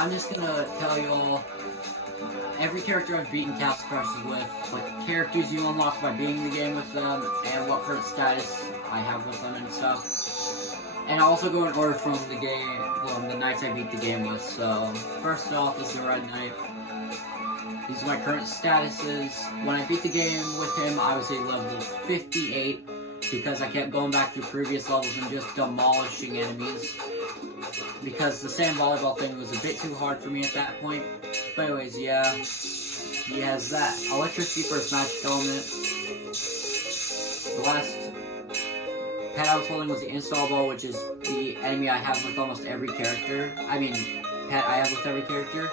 I'm just gonna tell you all every character I've beaten Castle Crashers with, what characters you unlock by beating the game with them, and what current status I have with them and stuff. And I'll also go in order from the game, the knights I beat the game with. So, first off is the Red Knight. These are my current statuses. When I beat the game with him, I was a level 58, because I kept going back through previous levels and just demolishing enemies. Because the sand volleyball thing was a bit too hard for me at that point. But anyways, yeah. He has that electricity for his magic element. The last pet I was holding was the install ball, which is the enemy I have with almost every character. I mean, pet I have with every character.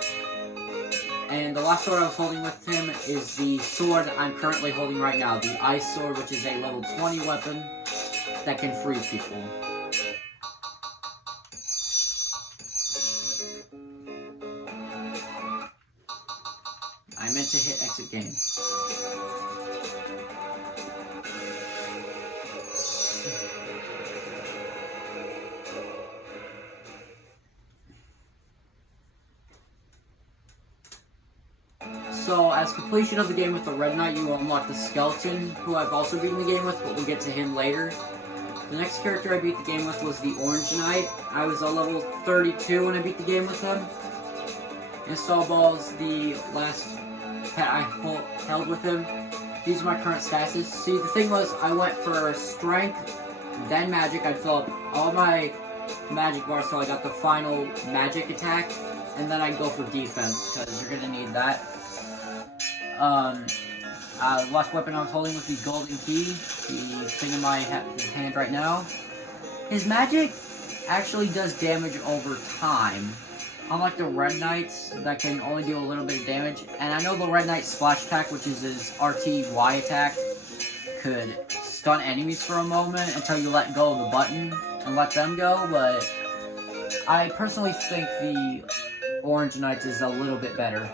And the last sword I was holding with him is the sword I'm currently holding right now, the Ice Sword, which is a level 20 weapon that can freeze people. I meant to hit exit game. So, as completion of the game with the Red Knight, you will unlock the Skeleton, who I've also beaten the game with, but we'll get to him later. The next character I beat the game with was the Orange Knight. I was a level 32 when I beat the game with him. Install Ball is the last pet I held with him. These are my current statuses. See, the thing was, I went for Strength, then Magic. I'd fill up all my Magic bars till I got the final Magic attack, and then I'd go for Defense, because you're going to need that. The last weapon I was holding was the Golden Key, the thing in my hand right now. His magic actually does damage over time, unlike the Red Knights that can only do a little bit of damage. And I know the Red Knight Splash Attack, which is his RT-Y attack, could stun enemies for a moment until you let go of the button and let them go, but I personally think the Orange Knight is a little bit better.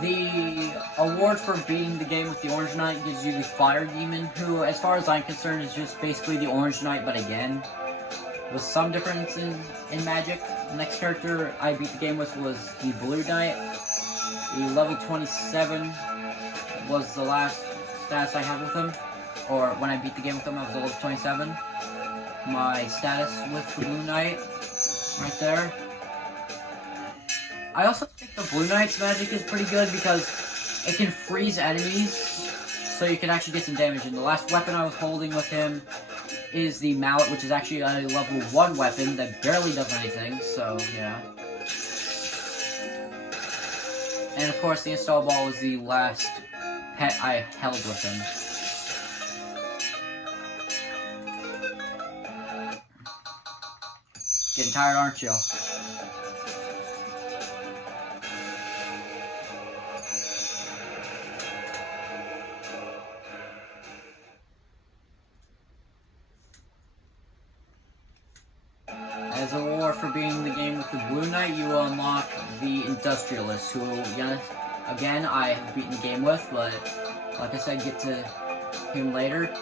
The award for beating the game with the Orange Knight gives you the Fire Demon, who, as far as I'm concerned, is just basically the Orange Knight, but again, with some difference in magic. The next character I beat the game with was the Blue Knight. The level 27 was the last status I had with him, or when I beat the game with him, I was level 27. My status with the Blue Knight, right there. I also think the Blue Knight's magic is pretty good because it can freeze enemies, so you can actually get some damage. And the last weapon I was holding with him is the Mallet, which is actually a level 1 weapon that barely does anything, so yeah. And of course, the Install Ball was the last pet I held with him. Getting tired, aren't you? As a reward for beating the game with the Blue Knight, you will unlock the Industrialist, who, again, I have beaten the game with, but like I said, get to him later.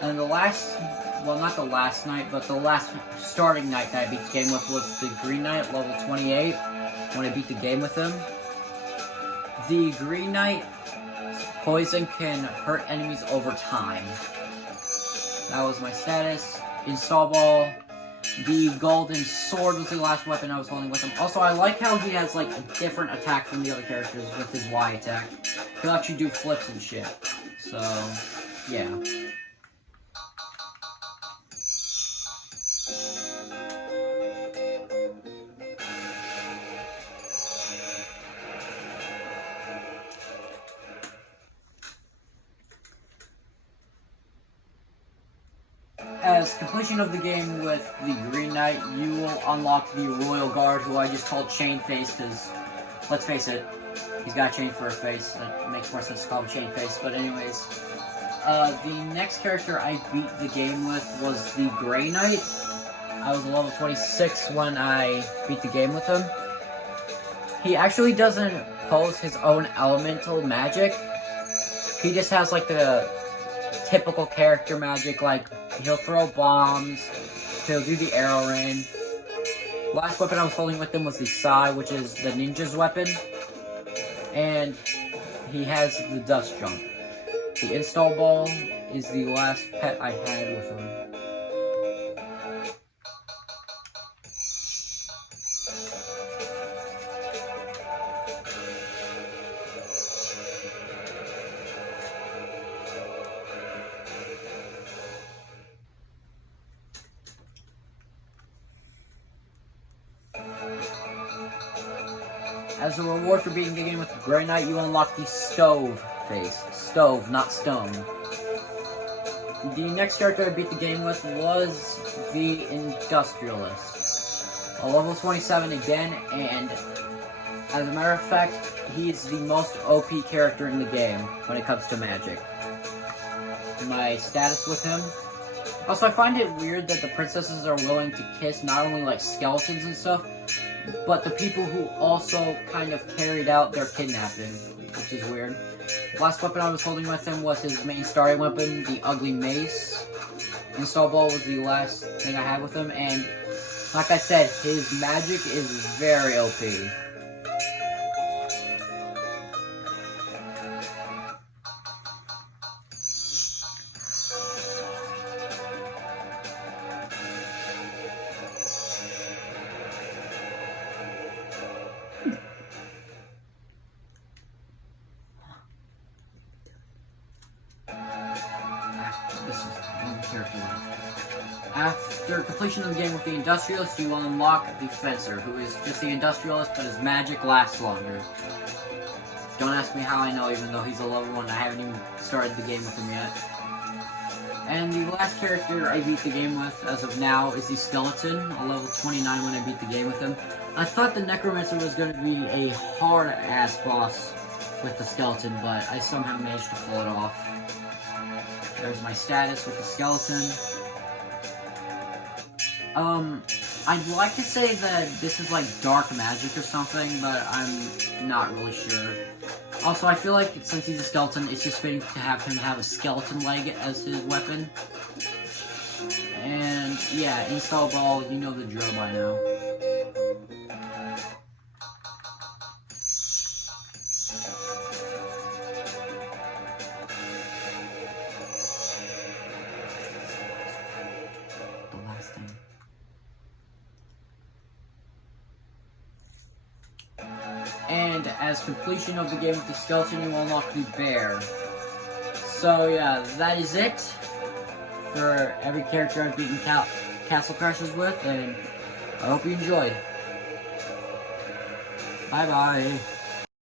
And the last, well, not the last night, but the last starting night that I beat the game with was the Green Knight, level 28, when I beat the game with him. The Green Knight poison can hurt enemies over time. That was my status. Install Ball. The Golden Sword was the last weapon I was holding with him. Also, I like how he has, like, a different attack from the other characters with his Y attack. He'll actually do flips and shit. So, yeah. As completion of the game with the Green Knight, you will unlock the Royal Guard, who I just called Chain Face, because, let's face it, he's got a chain for a face. It makes more sense to call him Chain Face, but anyways. The next character I beat the game with was the Grey Knight. I was a level 26 when I beat the game with him. He actually doesn't pose his own elemental magic. He just has like the typical character magic, like he'll throw bombs, he'll do the arrow rain. Last weapon I was holding with him was the Sai, which is the ninja's weapon. And he has the dust jump. The install ball is the last pet I had with him. As a reward for beating the game with Grey Knight, you unlock the Stove face. Stove, not stone. The next character I beat the game with was the Industrialist. A level 27 again, and as a matter of fact, he is the most OP character in the game when it comes to magic. My status with him. Also, I find it weird that the princesses are willing to kiss not only like skeletons and stuff, but the people who also kind of carried out their kidnapping, which is weird. The last weapon I was holding with him was his main starting weapon, the ugly mace. Install ball was the last thing I had with him, and like I said, his magic is very OP. This is one character left. After completion of the game with the Industrialist, you will unlock the Fencer, who is just the Industrialist, but his magic lasts longer. Don't ask me how I know, even though he's a level 1. I haven't even started the game with him yet. And the last character I beat the game with, as of now, is the Skeleton, a level 29 when I beat the game with him. I thought the Necromancer was going to be a hard-ass boss with the Skeleton, but I somehow managed to pull it off. There's my status with the Skeleton. I'd like to say that this is like dark magic or something, but I'm not really sure. Also, I feel like since he's a skeleton, it's just fitting to have him have a skeleton leg as his weapon. And yeah, install ball, you know the drill by now. And as completion of the game with the skeleton, you unlock the bear. So yeah, that is it for every character I've beaten Castle Crashers with, and I hope you enjoyed. Bye bye.